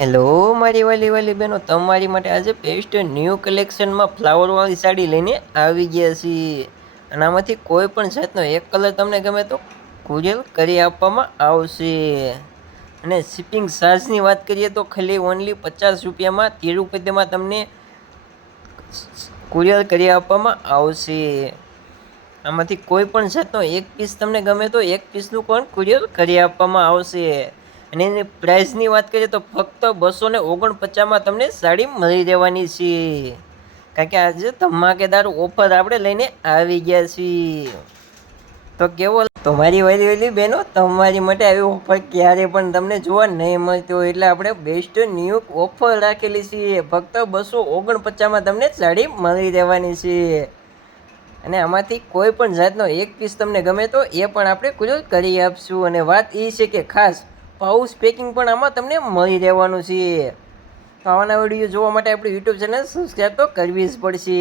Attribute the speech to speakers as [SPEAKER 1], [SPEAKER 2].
[SPEAKER 1] Hello મારી વાલી વાલી બહેનો, તમારી માટે આજે બેસ્ટ ન્યૂ કલેક્શનમાં ફ્લાવરવાળી સાડી લઈને આવી ગયા છીએ. અને આમાંથી કોઈ પણ જાતનો એક કલર તમને ગમે તો કુરિયર કરી આપવામાં આવશે. અને શિપિંગ ચાર્જની વાત કરીએ તો ખાલી ઓનલી પચાસ રૂપિયામાં તિરુપતિમાં તમને કુરિયર કરી આપવામાં આવશે. આમાંથી કોઈ પણ જાતનો એક પીસ તમને ગમે તો એક પીસનું પણ કુરિયર કરી આપવામાં આવશે. અને એની પ્રાઇસની વાત કરીએ તો ફક્ત બસો ને ઓગણપચાસમાં તમને સાડી મળી રહેવાની છે. કારણ કે આજે ધમાકેદાર ઓફર આપણે લઈને આવી ગયા છીએ. તો કેવો તમારી મારી વહેલી વહેલી બહેનો, તમારી માટે આવી ઓફર ક્યારે પણ તમને જોવા નહીં મળતી હોય એટલે આપણે બેસ્ટ ન્યૂ ઓફર રાખેલી છે. ફક્ત બસો ઓગણપચાસમાં તમને સાડી મળી રહેવાની છે. અને આમાંથી કોઈ પણ જાતનો એક પીસ તમને ગમે તો એ પણ આપણે કુરિયર કરી આપશું. અને વાત એ છે કે ખાસ પાઉચ પેકિંગ પણ આમાં તમને મળી રહેવાનું છે. તો આવાના વીડિયો જોવા માટે આપણી યુટ્યુબ ચેનલ સબસ્ક્રાઈબ તો કરવી જ પડશે.